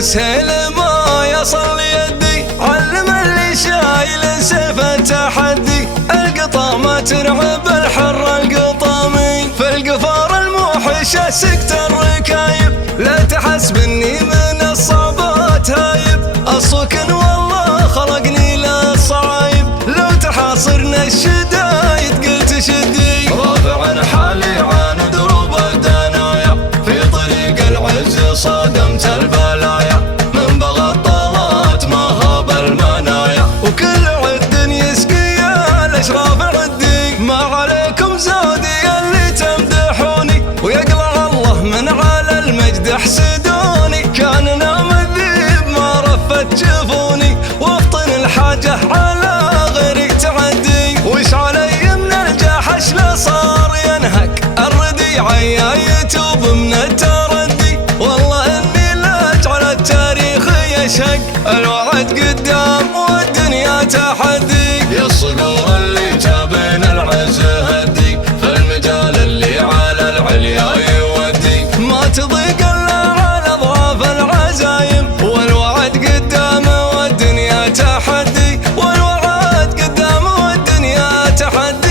تسهل ما يصل يدي، علم اللي شايل سيف التحدي، القطامة ترعب الحر القطامي، في القفار الموحش سكت الركايب، لا تحسب اني من الصعبات هايب، الصكن والله خلقني للصعايب، لو تحاصرنا الشدايد قلت شدي، رافع حالي عن دروب الدنايا، في طريق العز صادمت البلايا، من بغى الطلات ما هاب المنايا، وكل عد يسقي الاشراف عدي، ما عليكم زودي اللي تمدحوني، ويقلع الله من على المجد احسدوني، كان نام الذيب ما رفت جفوني، وافطن الحاجة على غيري تعدي، وش علي من الجحش لا صار ينهك، الردي عيا يتوب من التردي، والله اني لا اجعل التاريخ يشهق، الوعد قدام والدنيا تحدي، يا الصقور اللي جابين العز هدي، في المجال اللي على العليا يودي، ما تضيق الا على اضعاف العزايم، والوعد قدامه والدنيا تحدي، والوعد قدامه والدنيا تحدي.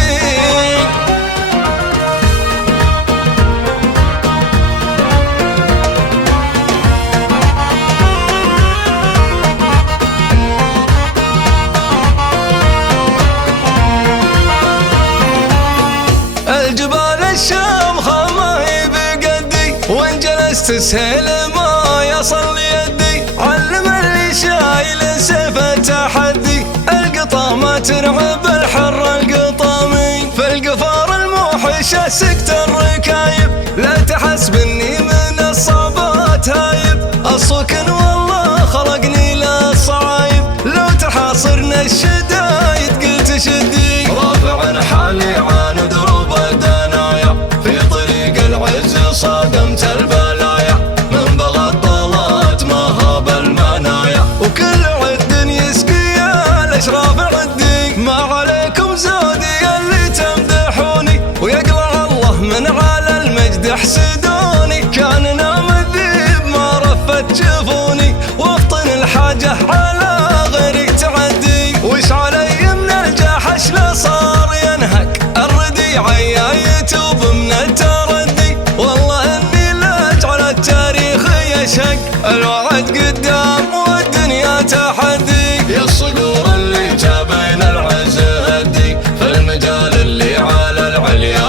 الجبال الشامخة ما هي بقدي، وان جلست تسهل ما يصل يدي، علم اللي شايل سيف التحدي، القطامة ترعب الحر القطامي، في القفار الموحش سكت الركايب، لا تحسب اني من الصعبات هايب، الصكن والله خلقني للصعايب، لو تحاصرنا الشدايد قلت شدي، رافع حالي عن دروب الدنايا، في طريق العز صادمت البلايا، من بغى الطلات ما هاب المنايا، وكل عد يسقي الاشراف عدي، ما عليكم زودي اللي تمدحوني، ويقلع الله من على المجد احسدوني، كان نام الذيب ما رفت جفوني، وافطن الحاجة على غيري تعدي، وش علي من الجحش لا صار ينهك، الردي عيا يتوب من التردي، والله اني لا اجعل التاريخ يشهق، الوعد قدام والدنيا تحدي، يا الصقور اللي جابين العز هدي، في المجال اللي على العليا